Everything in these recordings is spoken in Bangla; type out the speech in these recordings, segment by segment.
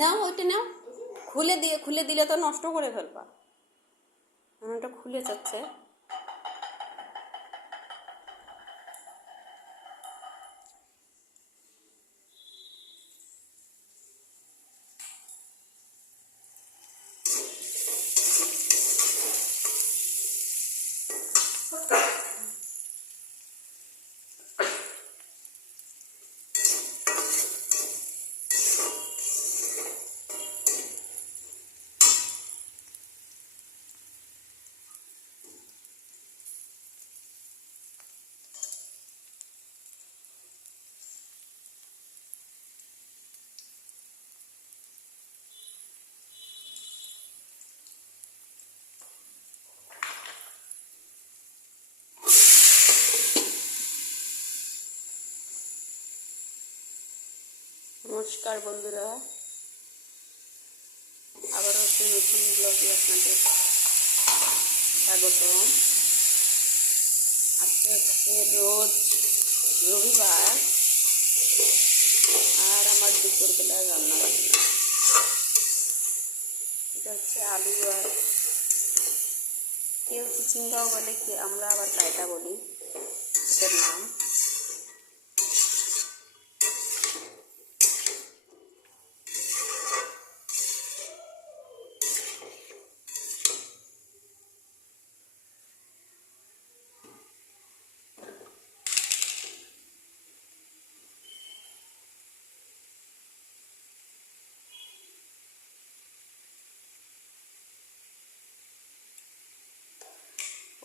নাও ওইটা নাও, খুলে দিলে তো নষ্ট করে ফেলবা। ওটা খুলে যাচ্ছে। নমস্কার বন্ধুরা, আবারও একটি নতুন ব্লগে আপনাদের স্বাগতম। আজকে হচ্ছে রোজ রবিবার, আর আমার দুপুরবেলা রান্না বান্না। এটা হচ্ছে আলু, আর কেউ চিচিঙ্গাও বলে, কি আমরা আবার কায়টা বলি এটার নাম।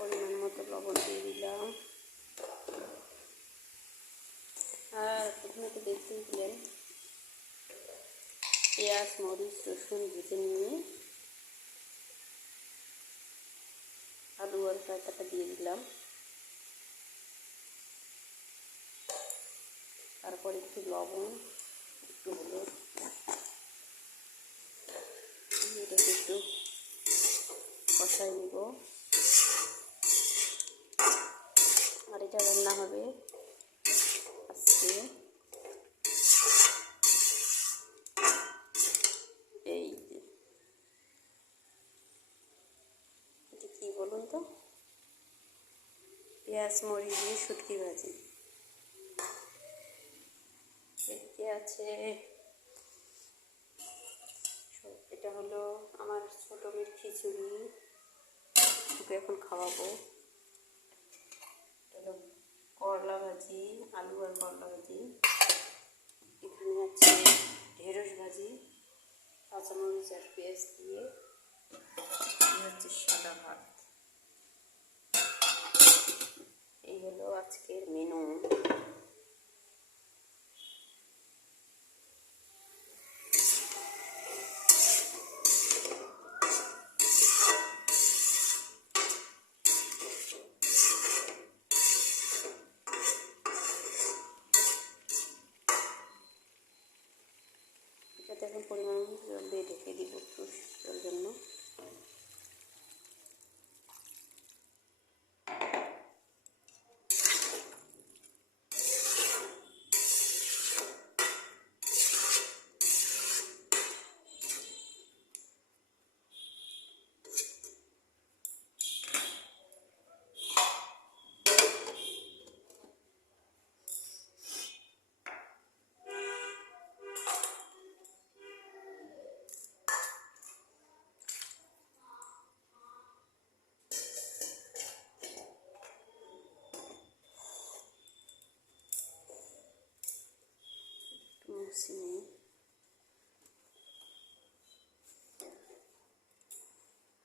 পরিমাণ মতো লবণ দিয়ে দিলাম। আর প্রথমে তো দেখতেই দিলেন, পেঁয়াজ মরিচ রসুন ভেজে নিয়ে আলু আর কাঁটাটা দিয়ে দিলাম। তারপর একটু লবণ, একটু হলুদ, এটাকে একটু কষাই নেব। আর এটা রান্না হবে আজকে এই যে, এটা কি বলুন তো, পেঁয়াজ মরিচ দিয়ে শুটকি ভাজি। এদিকে আছে, এটা হলো আমার ছোট মেয়ের খিচুড়ি, ওকে এখন খাওয়াবো। এটা হলো করলা ভাজি, আলু আর করলা ভাজি। এখানে আছে ঢেঁড়স ভাজি, কাঁচামরিচ আর পেঁয়াজ দিয়ে। হচ্ছে সাদা ভাত। এই হলো আজকের মেনু। এটাতে এখন পরিমাণ জল দিয়ে ঢেকে দিব একটু শীতল জন্য।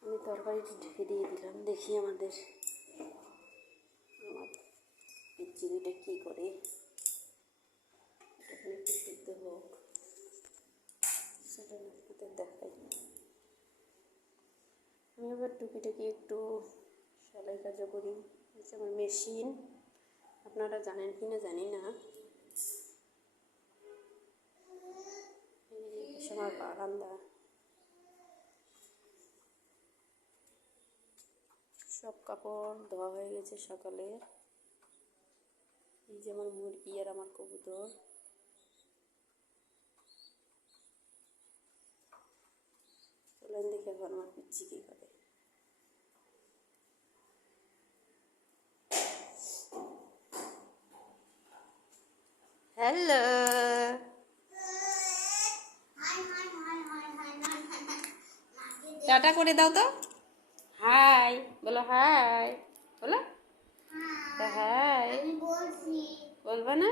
আমি তরকারিটা ঢেকে দিয়ে দিলাম। দেখি আমার খিচুড়িটা কী করে। এখন একটু সিদ্ধ হোক, সেটা আপনাদের দেখাই। আমি আবার টুকিটাকি একটু সেলাই কাজও করি। হচ্ছে আমার মেশিন, আপনারা জানেন কি না জানি না। আমার বারান্দা, সব কাপড় ধোয়া হয়ে গেছে সকালে। এই যে আমার মুরগি আর আমার কবুতর। চলেন দেখে এখন আমার পিচ্ছি কী করে। হ্যালো, টাটা করে দাও তো। হাই বলো, হাই বলো। হাই বলবা না?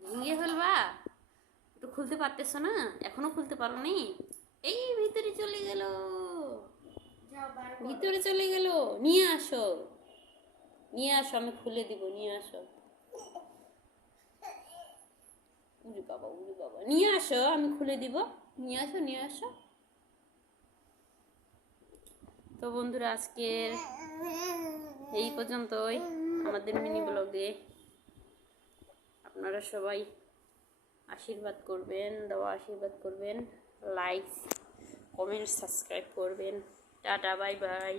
ভেঙে ফেলবা? একটু খুলতে পারতেছো না? এখনো খুলতে পারো নি? এই ভিতরে চলে গেল, ভিতরে চলে গেল। নিয়ে আসো, নিয়ে আসো, আমি খুলে দিব, নিয়ে আসো। উরি বাবা, উরি বাবা, নিয়ে আসো, আমি খুলে দিব। নিয়ে আসো, নিয়ে আসো। তো বন্ধুরা, আজকের এই পর্যন্তই আমাদের মিনি ব্লগে। আপনারা সবাই আশীর্বাদ করবেন, দেওয়া আশীর্বাদ করবেন, লাইক কমেন্ট সাবস্ক্রাইব করবেন। Tata, bye bye.